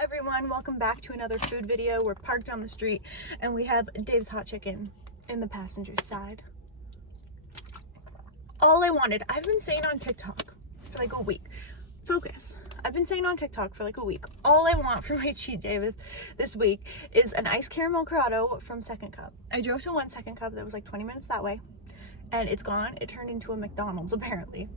everyone, welcome back to another food video. We're parked on the street and we have Dave's Hot Chicken in the passenger side. All I wanted, I've been saying on TikTok for like a week, focus. I've been saying on TikTok for like a week, all I want for my cheat day this week is an iced caramel corretto from Second Cup. I drove to one Second Cup that was like 20 minutes that way and it's gone. It turned into a McDonald's apparently.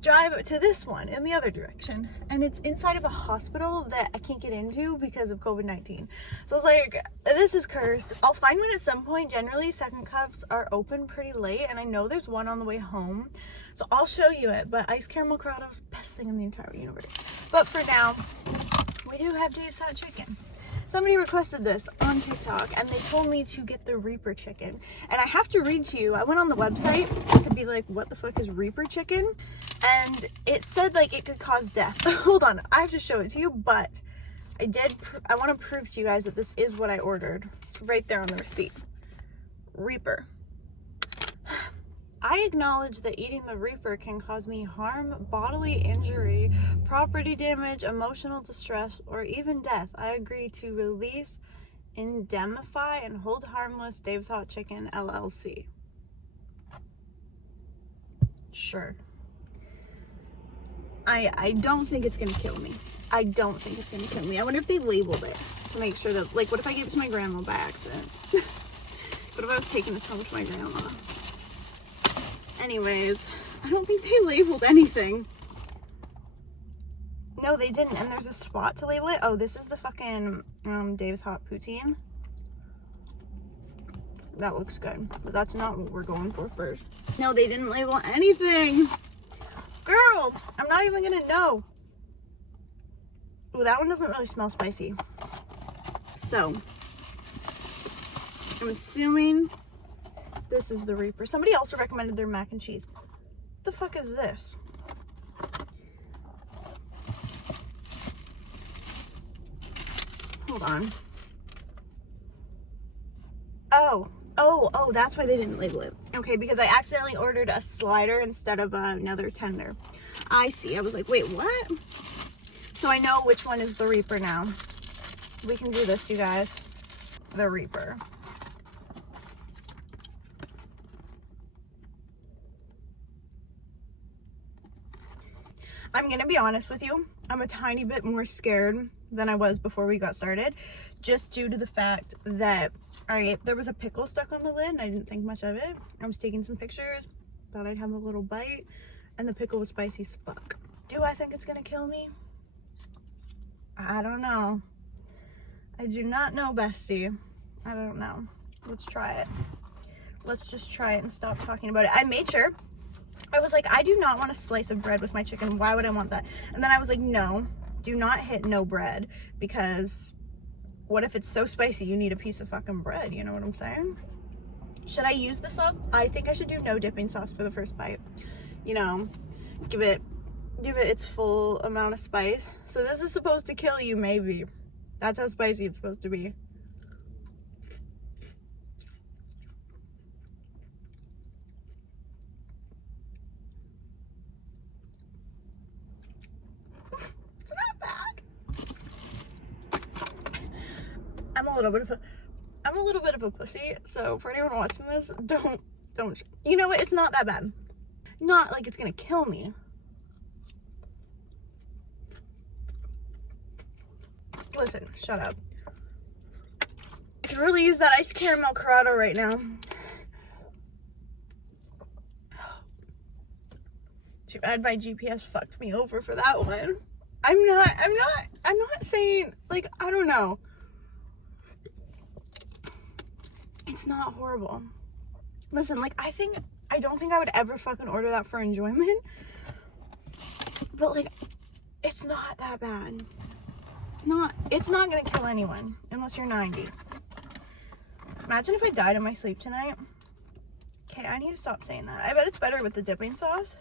Drive to this one in the other direction and it's inside of a hospital that I can't get into because of COVID-19. So I was like, this is cursed. I'll find one at some point. Generally Second Cups are open pretty late and I know there's one on the way home, so I'll show you it. But iced caramel corretto is the best thing in the entire universe. But for now, we do have Dave's Hot Chicken. Somebody requested this on TikTok and they told me to get the Reaper chicken. And I have to read to you, I went on the website to be like, what the fuck is Reaper chicken? And it said like it could cause death. Hold on, I have to show it to you, but I want to prove to you guys that this is what I ordered. It's right there on the receipt. Reaper. I acknowledge that eating the Reaper can cause me harm, bodily injury, property damage, emotional distress, or even death. I agree to release, indemnify, and hold harmless Dave's Hot Chicken, LLC. Sure. I don't think it's gonna kill me. I don't think it's gonna kill me. I wonder if they labeled it to make sure that, like, what if I gave it to my grandma by accident? What if I was taking this home to my grandma? Anyways, I don't think they labeled anything. No, they didn't. And there's a spot to label it. Oh, this is the fucking Dave's Hot Poutine. That looks good, but that's not what we're going for first. No, they didn't label anything. Girl, I'm not even gonna know. Well, that one doesn't really smell spicy. So, I'm assuming this is the Reaper. Somebody also recommended their mac and cheese. What the fuck is this? Hold on. Oh, that's why they didn't label it. Okay, because I accidentally ordered a slider instead of another tender. I see. I was like, wait, what? So I know which one is the Reaper now. We can do this, you guys. The Reaper. I'm gonna be honest with you, I'm a tiny bit more scared than I was before we got started, just due to the fact that there was a pickle stuck on the lid and I didn't think much of it. I was taking some pictures, thought I'd have a little bite, and the pickle was spicy as fuck. Do I think it's gonna kill me? I don't know. I do not know, bestie. I don't know. Let's try it. Let's just try it and stop talking about it. I made sure. I was like, I do not want a slice of bread with my chicken. Why would I want that? And then I was like, no, do not hit no bread, because what if it's so spicy you need a piece of fucking bread? You know what I'm saying? Should I use the sauce? I think I should do no dipping sauce for the first bite. You know, give it its full amount of spice. So this is supposed to kill you, maybe. That's how spicy it's supposed to be. I'm a little bit of a pussy, so for anyone watching this, don't, you know what, it's not that bad. Not like it's gonna kill me. Listen, shut up. I can really use that iced caramel corretto right now. Too bad my GPS fucked me over for that one. I'm not saying, like, I don't know. It's not horrible. Listen, like, I don't think I would ever fucking order that for enjoyment. But, like, it's not that bad. It's not gonna kill anyone unless you're 90. Imagine if I died in my sleep tonight. Okay, I need to stop saying that. I bet it's better with the dipping sauce.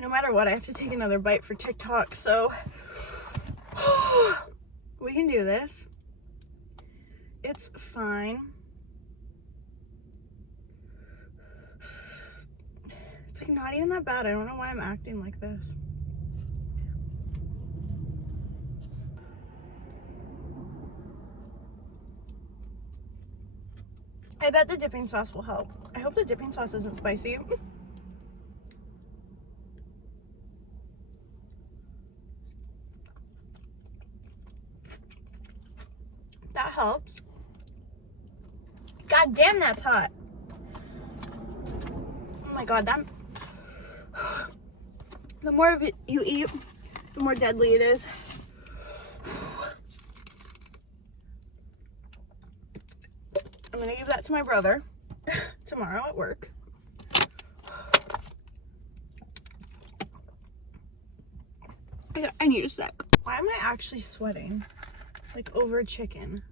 No matter what, I have to take another bite for TikTok, so we can do this. It's fine. It's like not even that bad. I don't know why I'm acting like this. I bet the dipping sauce will help. I hope the dipping sauce isn't spicy. That helps. God damn, that's hot. Oh my god, that... The more of it you eat, the more deadly it is. I'm gonna give that to my brother tomorrow at work. I need a sec. Why am I actually sweating? Like over chicken.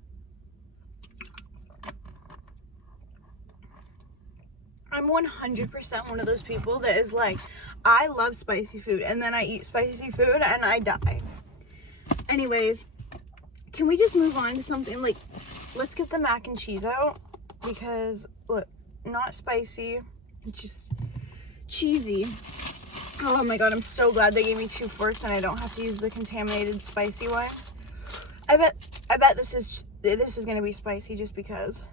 I'm 100% one of those people that is like, I love spicy food and then I eat spicy food and I die. Anyways, can we just move on to something like, let's get the mac and cheese out, because look, not spicy, just cheesy. Oh my god, I'm so glad they gave me 2 forks and I don't have to use the contaminated spicy one. I bet this is gonna be spicy just because.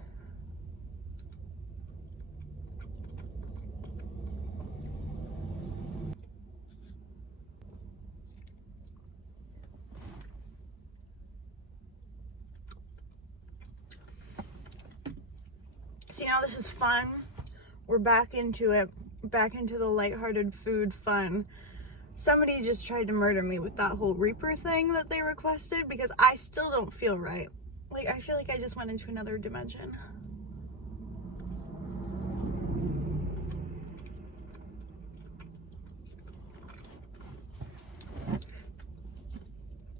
See, now this is fun. We're back into it. Back into the lighthearted food fun. Somebody just tried to murder me with that whole Reaper thing that they requested, because I still don't feel right. Like, I feel like I just went into another dimension.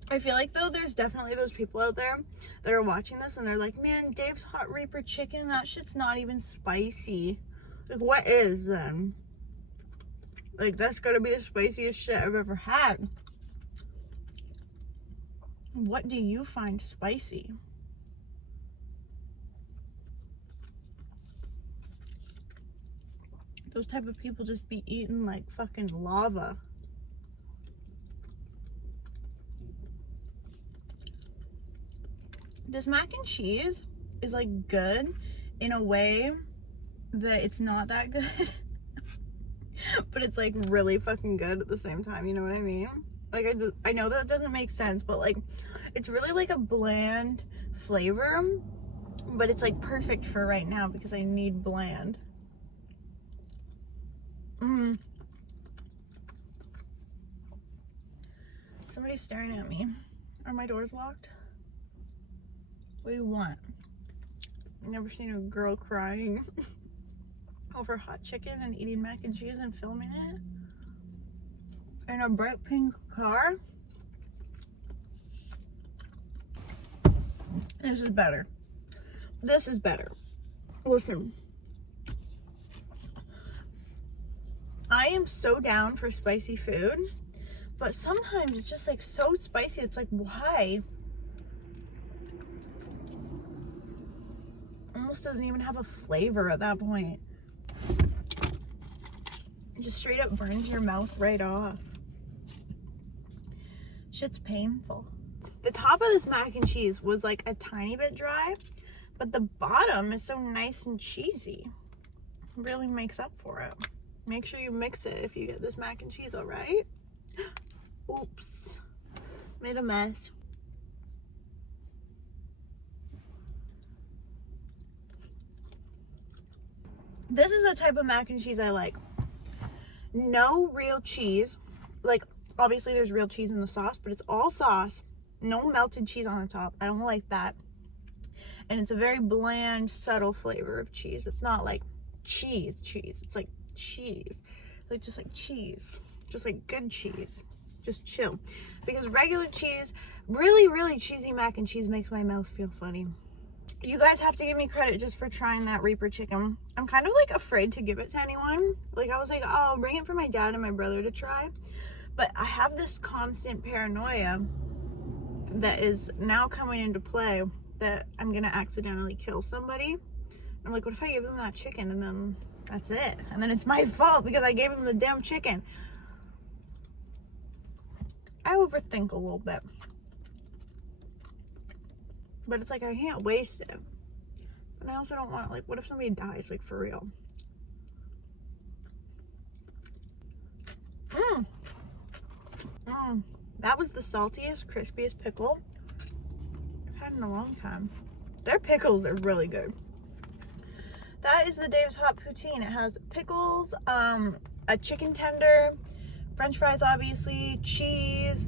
I feel like, though, there's definitely those people out there that are watching this and they're like, man, Dave's hot Reaper chicken, that shit's not even spicy. Like, what is then? Like, that's gotta be the spiciest shit I've ever had. What do you find spicy? Those type of people just be eating like fucking lava. This mac and cheese is like good in a way that it's not that good. But it's like really fucking good at the same time, you know what I mean? Like, I know that doesn't make sense, but like, it's really like a bland flavor, but it's like perfect for right now because I need bland. Somebody's staring at me. Are my doors locked? What do you want? I've never seen a girl crying over hot chicken and eating mac and cheese and filming it in a bright pink car. This is better. This is better. Listen, I am so down for spicy food, but sometimes it's just like so spicy. It's like, why? Almost doesn't even have a flavor at that point. It just straight up burns your mouth right off. Shit's painful. The top of this mac and cheese was like a tiny bit dry, but the bottom is so nice and cheesy. It really makes up for it. Make sure you mix it if you get this mac and cheese, all right? Oops, made a mess. This is the type of mac and cheese I like. No real cheese. Like, obviously there's real cheese in the sauce, but it's all sauce. No melted cheese on the top. I don't like that. And it's a very bland, subtle flavor of cheese. It's not like cheese. It's like cheese. Like, just like cheese. Just like good cheese. Just chill. Because regular cheese, really, really cheesy mac and cheese makes my mouth feel funny. You guys have to give me credit just for trying that Reaper chicken. I'm kind of like afraid to give it to anyone. Like, I was like, oh, I'll bring it for my dad and my brother to try. But I have this constant paranoia that is now coming into play that I'm gonna accidentally kill somebody. I'm like, what if I give them that chicken and then that's it? And then it's my fault because I gave them the damn chicken. I overthink a little bit. But it's like, I can't waste it. And I also don't want, like, what if somebody dies, like, for real? That was the saltiest, crispiest pickle I've had in a long time. Their pickles are really good. That is the Dave's Hot Poutine. It has pickles, a chicken tender, French fries, obviously, cheese,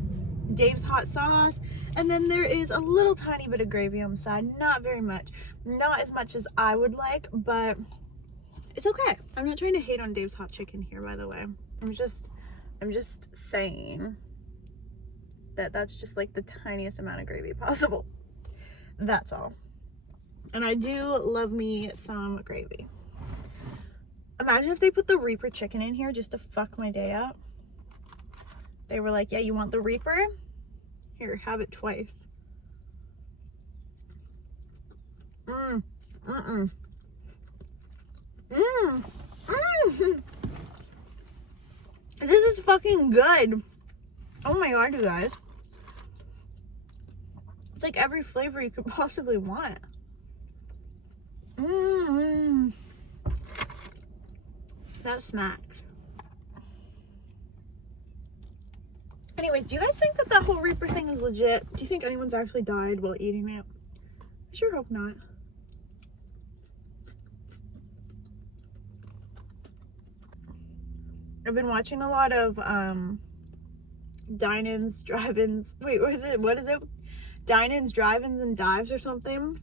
Dave's hot sauce, and then there is a little tiny bit of gravy on the side. Not very much. Not as much as I would like, but it's okay. I'm not trying to hate on Dave's hot chicken here, by the way. I'm just saying that that's just like the tiniest amount of gravy possible. That's all. And I do love me some gravy. Imagine if they put the Reaper chicken in here just to fuck my day up. They were like, yeah, you want the Reaper? Here, have it twice. This is fucking good. Oh my god, you guys. It's like every flavor you could possibly want. That smacks. Anyways, do you guys think that whole Reaper thing is legit? Do you think anyone's actually died while eating it? I sure hope not. I've been watching a lot of dine-ins, drive-ins. Wait, what is it? Dine-ins, drive-ins, and dives or something.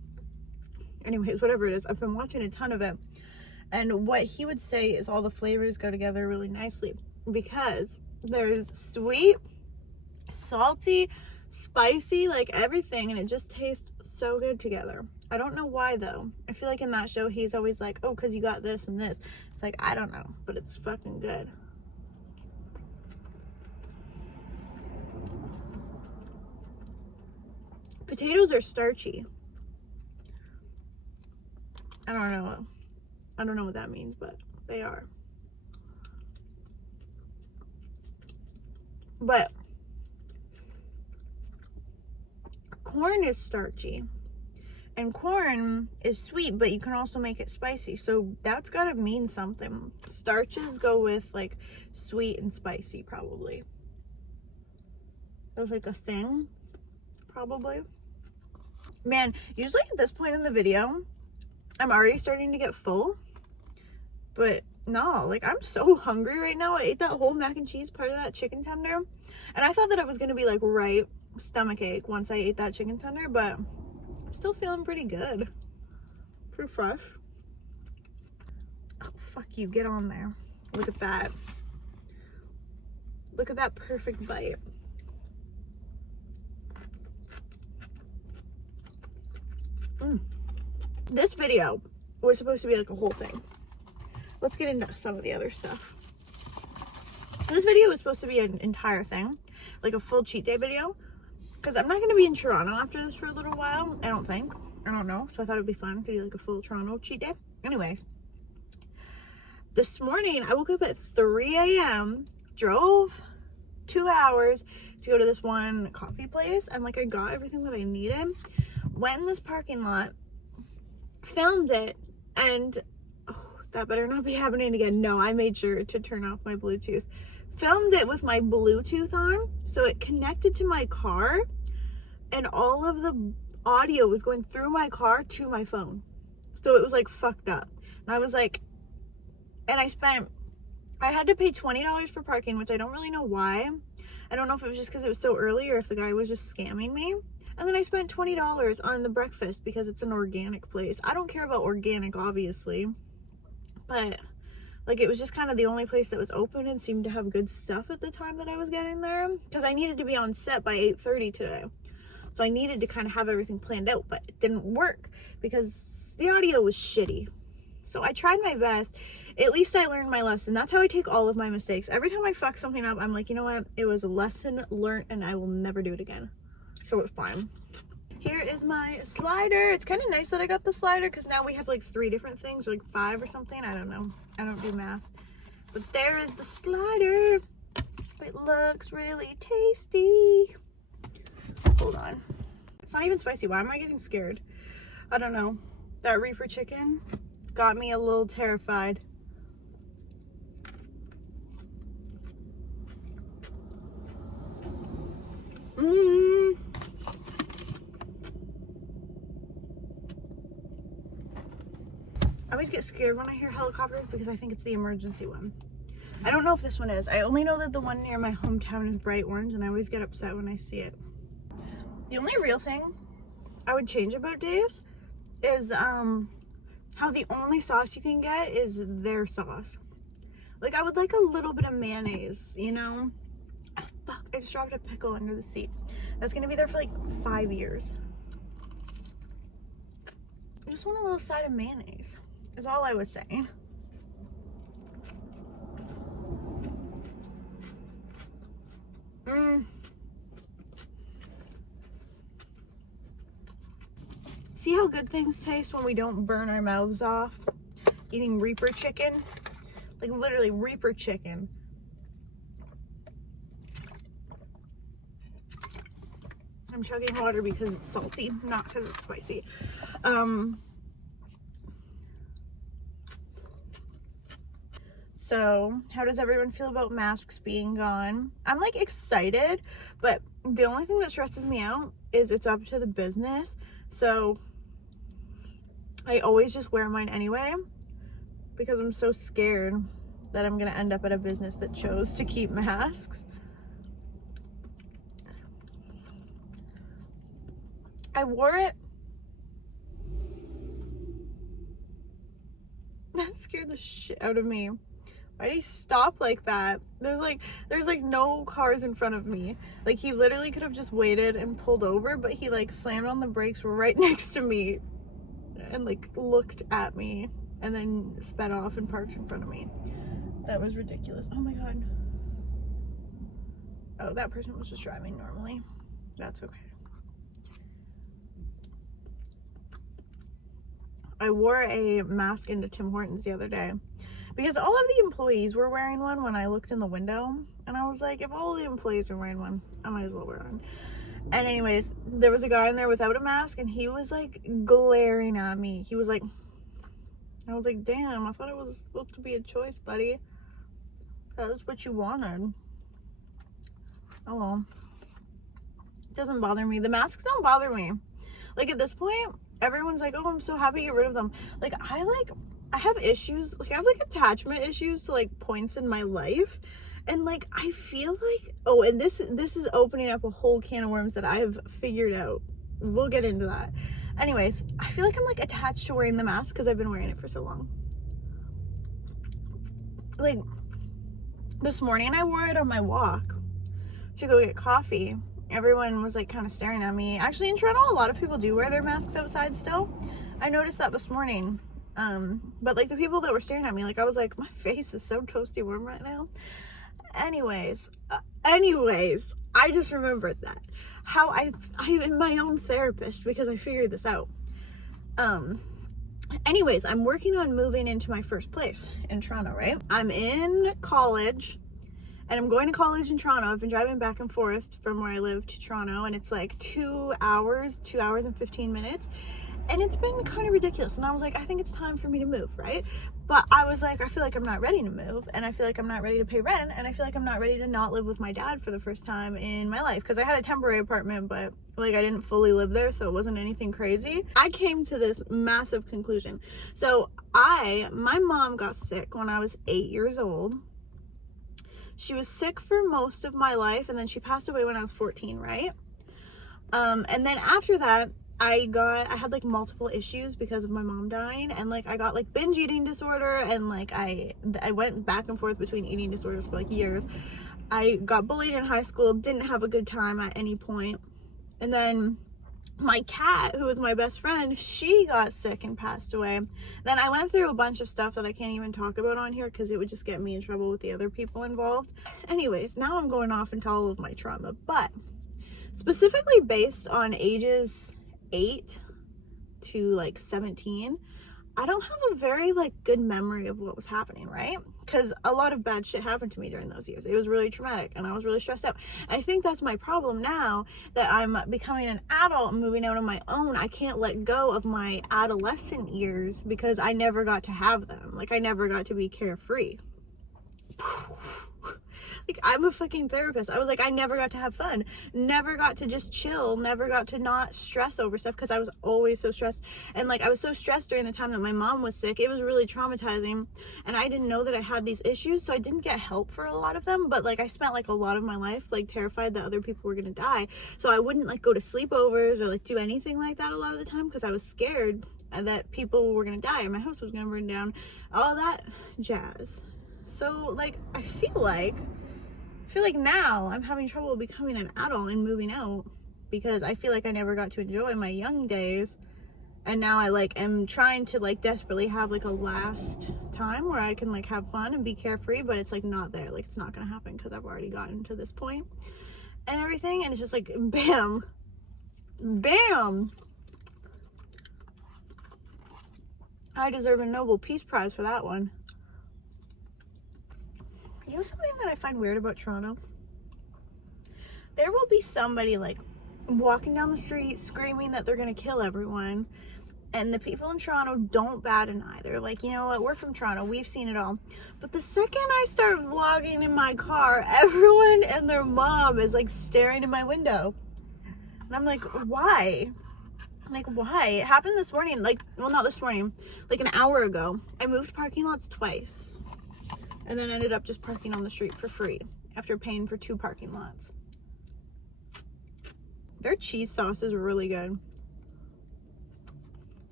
Anyways, whatever it is, I've been watching a ton of it. And what he would say is all the flavors go together really nicely because there's sweet, salty, spicy, like everything, and it just tastes so good together. I don't know why though. I feel like in that show he's always like, oh, because you got this and this. It's like, I don't know, but it's fucking good. Potatoes are starchy. I don't know what that means, but they are. But corn is starchy. And corn is sweet, but you can also make it spicy. So that's gotta mean something. Starches go with like sweet and spicy, probably. That's like a thing, probably. Man, usually at this point in the video, I'm already starting to get full. But no, like I'm so hungry right now. I ate that whole mac and cheese part of that chicken tender. And I thought that I was gonna be like right stomach ache once I ate that chicken tender, but I'm still feeling pretty good. Pretty fresh. Oh, fuck you, get on there. Look at that. Look at that perfect bite. This video was supposed to be like a whole thing. Let's get into some of the other stuff. So this video was supposed to be an entire thing, like a full cheat day video, because I'm not going to be in Toronto after this for a little while, I don't think. I don't know, so I thought it'd be fun to do like a full Toronto cheat day. Anyways, this morning I woke up at 3 a.m, drove 2 hours to go to this one coffee place, and like I got everything that I needed, went in this parking lot, filmed it, and that better not be happening again. No, I made sure to turn off my Bluetooth. Filmed it with my Bluetooth on, so it connected to my car, and all of the audio was going through my car to my phone. So it was like fucked up. And I was like, and I had to pay $20 for parking, which I don't really know why. I don't know if it was just because it was so early or if the guy was just scamming me. And then I spent $20 on the breakfast because it's an organic place. I don't care about organic, obviously. But like it was just kind of the only place that was open and seemed to have good stuff at the time that I was getting there, because I needed to be on set by 8:30 today, so I needed to kind of have everything planned out, but it didn't work because the audio was shitty. So I tried my best. At least I learned my lesson. That's how I take all of my mistakes. Every time I fuck something up, I'm like, you know what, it was a lesson learned and I will never do it again. So it's fine. Here is my slider. It's kind of nice that I got the slider because now we have like 3 different things, or like 5 or something. I don't know. I don't do math. But there is the slider. It looks really tasty. Hold on. It's not even spicy. Why am I getting scared? I don't know. That Reaper chicken got me a little terrified. I always get scared when I hear helicopters because I think it's the emergency one. I don't know if this one is. I only know that the one near my hometown is bright orange, and I always get upset when I see it. The only real thing I would change about Dave's is how the only sauce you can get is their sauce. Like, I would like a little bit of mayonnaise, you know? Oh, fuck, I just dropped a pickle under the seat. That's gonna be there for like 5 years. I just want a little side of mayonnaise, is all I was saying. See how good things taste when we don't burn our mouths off eating Reaper chicken? Like, literally Reaper chicken. I'm chugging water because it's salty, not because it's spicy. So how does everyone feel about masks being gone? I'm like excited, but the only thing that stresses me out is it's up to the business. So I always just wear mine anyway because I'm so scared that I'm gonna end up at a business that chose to keep masks. I wore it. That scared the shit out of me. Why did he stop like that? There's like no cars in front of me. Like, he literally could have just waited and pulled over, but he like slammed on the brakes right next to me and like looked at me and then sped off and parked in front of me. That was ridiculous. Oh my god. Oh, that person was just driving normally. That's okay. I wore a mask into Tim Hortons the other day because all of the employees were wearing one when I looked in the window, and I was like, if all the employees are wearing one, I might as well wear one. And anyways, there was a guy in there without a mask, and he was like glaring at me. He was like, I was like, damn, I thought it was supposed to be a choice, buddy. That was what you wanted. Oh well. It doesn't bother me. The masks don't bother me. Like, at this point, everyone's like, oh, I'm so happy to get rid of them. Like, I have issues. Like, I have like attachment issues to like points in my life. And like, I feel like, oh, and this is opening up a whole can of worms that I have figured out. We'll get into that. Anyways, I feel like I'm like attached to wearing the mask because I've been wearing it for so long. Like, this morning I wore it on my walk to go get coffee. Everyone was like kind of staring at me. Actually, in Toronto, a lot of people do wear their masks outside still. I noticed that this morning. But like the people that were staring at me, like, I was like, my face is so toasty warm right now. Anyways, I just remembered that. How I am my own therapist because I figured this out. Anyways, I'm working on moving into my first place in Toronto, right? I'm in college. And I'm going to college in Toronto. I've been driving back and forth from where I live to Toronto, and it's like 2 hours and 15 minutes. And it's been kind of ridiculous. And I was like, I think it's time for me to move, right? But I was like, I feel like I'm not ready to move, and I feel like I'm not ready to pay rent, and I feel like I'm not ready to not live with my dad for the first time in my life. Because I had a temporary apartment, but like, I didn't fully live there, so it wasn't anything crazy. I came to this massive conclusion. So my mom got sick when I was 8 years old. She was sick for most of my life, and then she passed away when I was 14, right? And then after that, I had like multiple issues because of my mom dying, and like I got like binge eating disorder, and like I went back and forth between eating disorders for like years. I got bullied in high school, didn't have a good time at any point. And then my cat, who was my best friend, she got sick and passed away. Then I went through a bunch of stuff that I can't even talk about on here because it would just get me in trouble with the other people involved. Anyways, now I'm going off into all of my trauma, but specifically based on ages 8 to like 17, I don't have a very like good memory of what was happening, right? Because a lot of bad shit happened to me during those years. It was really traumatic and I was really stressed out. I think that's my problem now that I'm becoming an adult and moving out on my own. I can't let go of my adolescent years because I never got to have them. Like, I never got to be carefree. Like, I'm a fucking therapist. I was like, I never got to have fun, never got to just chill, never got to not stress over stuff because I was always so stressed. And like, I was so stressed during the time that my mom was sick. It was really traumatizing and I didn't know that I had these issues, so I didn't get help for a lot of them. But like, I spent like a lot of my life like terrified that other people were gonna die, so I wouldn't like go to sleepovers or like do anything like that a lot of the time because I was scared that people were gonna die and my house was gonna burn down, all that jazz. So like, I feel like now I'm having trouble becoming an adult and moving out because I feel like I never got to enjoy my young days, and now I like am trying to like desperately have like a last time where I can like have fun and be carefree, but it's like not there. Like, it's not gonna happen because I've already gotten to this point and everything, and it's just like bam, bam. I deserve a Nobel Peace Prize for that one. You know something that I find weird about Toronto? There will be somebody like walking down the street screaming that they're gonna kill everyone, and the people in Toronto don't bat an eye. They're like, you know what, we're from Toronto, we've seen it all. But the second I start vlogging in my car, everyone and their mom is like staring in my window. And I'm like, why? Like, why? It happened this morning. Like, well, not this morning, like an hour ago. I moved parking lots twice and then ended up just parking on the street for free after paying for 2 parking lots. Their cheese sauce is really good.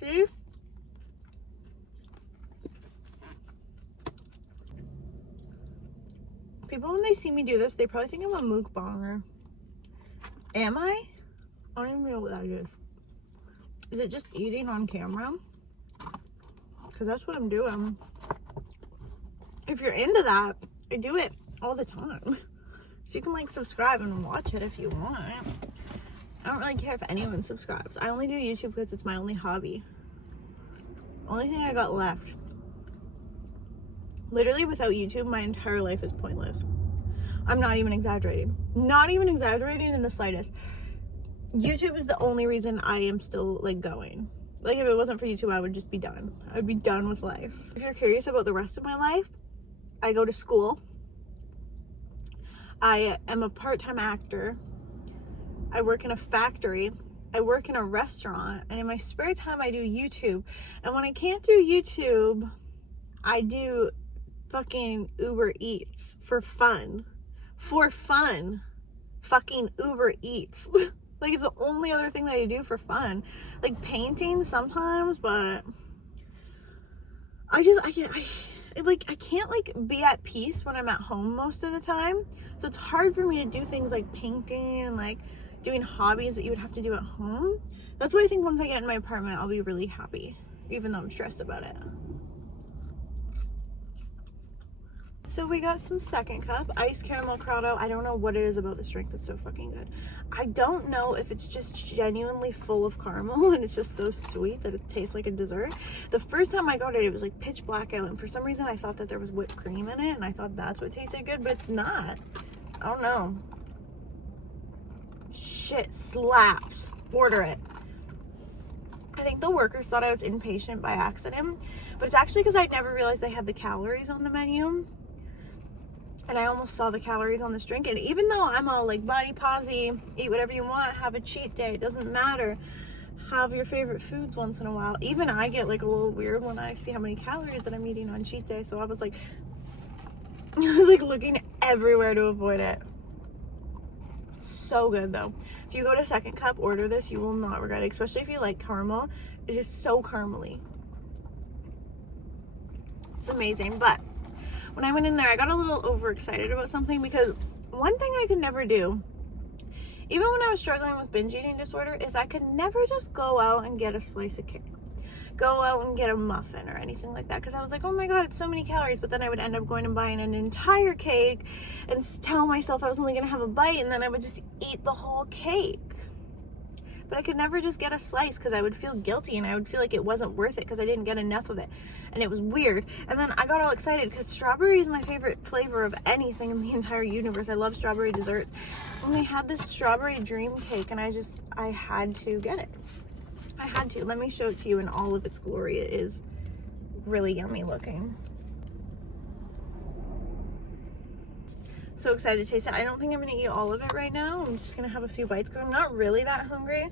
See? People, when they see me do this, they probably think I'm a mukbanger. Am I? I don't even know what that is. Is it just eating on camera? Because that's what I'm doing. If you're into that, I do it all the time. So you can like subscribe and watch it if you want. I don't really care if anyone subscribes. I only do YouTube because it's my only hobby. Only thing I got left. Literally, without YouTube, my entire life is pointless. I'm not even exaggerating. Not even exaggerating in the slightest. YouTube is the only reason I am still like going. Like, if it wasn't for YouTube, I would just be done. I would be done with life. If you're curious about the rest of my life, I go to school. I am a part-time actor. I work in a factory. I work in a restaurant. And in my spare time, I do YouTube. And when I can't do YouTube, I do fucking Uber Eats for fun. For fun. Fucking Uber Eats. Like, it's the only other thing that I do for fun. Like, painting sometimes, but I can't like be at peace when I'm at home most of the time. So it's hard for me to do things like painting and like doing hobbies that you would have to do at home. That's why I think once I get in my apartment, I'll be really happy, even though I'm stressed about it. So we got some second cup, iced caramel corretto. I don't know what it is about this drink that's so fucking good. I don't know if it's just genuinely full of caramel and it's just so sweet that it tastes like a dessert. The first time I got it, it was like pitch black out, and for some reason I thought that there was whipped cream in it, and I thought that's what tasted good, but it's not. I don't know. Shit slaps. Order it. I think the workers thought I was impatient by accident, but it's actually because I'd never realized they had the calories on the menu. And I almost saw the calories on this drink. And even though I'm all like body positive, eat whatever you want, have a cheat day, it doesn't matter. Have your favorite foods once in a while. Even I get like a little weird when I see how many calories that I'm eating on cheat day. So I was like looking everywhere to avoid it. So good though. If you go to Second Cup, order this, you will not regret it. Especially if you like caramel. It is so caramely. It's amazing. But when I went in there, I got a little overexcited about something, because one thing I could never do, even when I was struggling with binge eating disorder, is I could never just go out and get a slice of cake. go out and get a muffin or anything like that, because I was like, oh my god, it's so many calories. But then I would end up going and buying an entire cake and tell myself I was only going to have a bite, and then I would just eat the whole cake. But I could never just get a slice because I would feel guilty and I would feel like it wasn't worth it because I didn't get enough of it. And it was weird. And then I got all excited because strawberry is my favorite flavor of anything in the entire universe. I love strawberry desserts. And they had this strawberry dream cake, and I had to get it. I had to. Let me show it to you in all of its glory. It is really yummy looking. So excited to taste it. I don't think I'm gonna eat all of it right now. I'm just gonna have a few bites because I'm not really that hungry,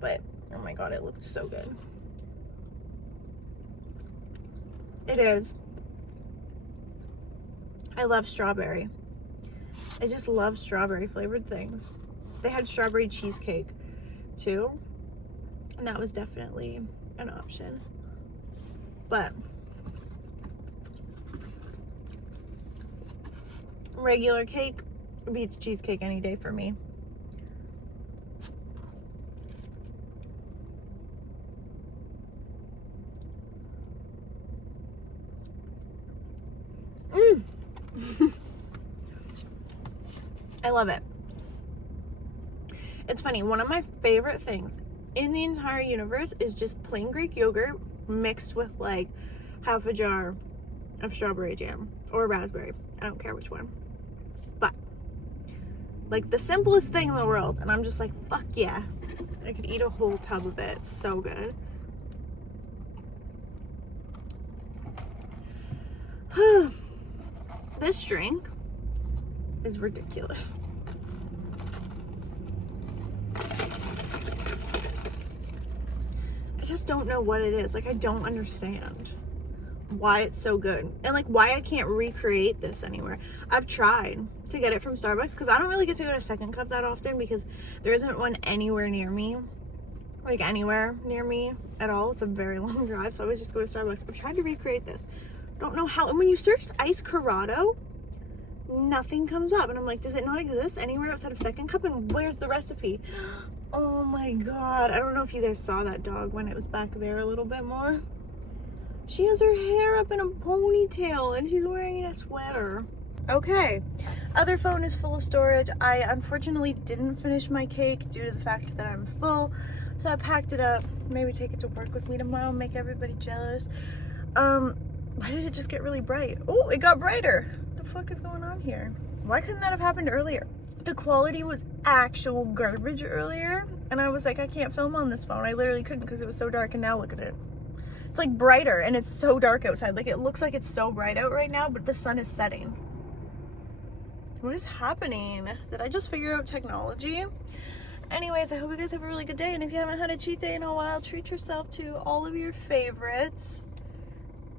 but oh my god, it looked so good. It is. I love strawberry. I just love strawberry flavored things. They had strawberry cheesecake too, and that was definitely an option, but regular cake beats cheesecake any day for me. I love it. It's funny, one of my favorite things in the entire universe is just plain Greek yogurt mixed with like half a jar of strawberry jam or raspberry. I don't care which one. But like the simplest thing in the world, and I'm just like, fuck yeah. I could eat a whole tub of it. It's so good. This drink is ridiculous. I just don't know what it is. Like, I don't understand why it's so good and like why I can't recreate this anywhere. I've tried to get it from Starbucks because I don't really get to go to Second Cup that often because there isn't one anywhere near me, like anywhere near me at all. It's a very long drive, so I always just go to Starbucks. I've tried to recreate this, don't know how. And when you search iced corretto, nothing comes up, and I'm like, does it not exist anywhere outside of Second Cup? And where's the recipe? Oh my god, I don't know if you guys saw that dog when it was back there a little bit more. She has her hair up in a ponytail and she's wearing a sweater. Okay, other phone is full of storage. I unfortunately didn't finish my cake due to the fact that I'm full, so I packed it up. Maybe take it to work with me tomorrow, make everybody jealous. Why did it just get really bright? Oh, it got brighter. What the fuck is going on here? Why couldn't that have happened earlier? The quality was actual garbage earlier, and I was like, I can't film on this phone. I literally couldn't because it was so dark, and now look at it. It's like brighter, and it's so dark outside. Like, it looks like it's so bright out right now, but the sun is setting. What is happening? Did I just figure out technology? Anyways, I hope you guys have a really good day, and if you haven't had a cheat day in a while, treat yourself to all of your favorites.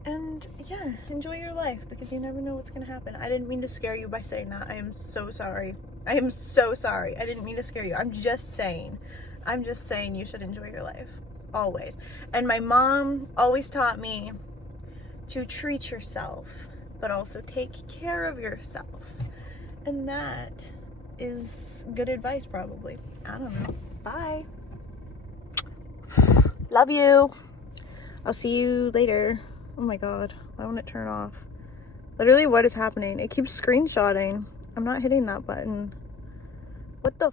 And yeah, enjoy your life because you never know what's gonna happen. I didn't mean to scare you by saying that. I am so sorry. I am so sorry. I didn't mean to scare you. I'm just saying you should enjoy your life. Always. And my mom always taught me to treat yourself, but also take care of yourself. And that is good advice, probably. I don't know. Bye. Love you. I'll see you later. Oh my god, why won't it turn off? Literally, what is happening? It keeps screenshotting. I'm not hitting that button. What the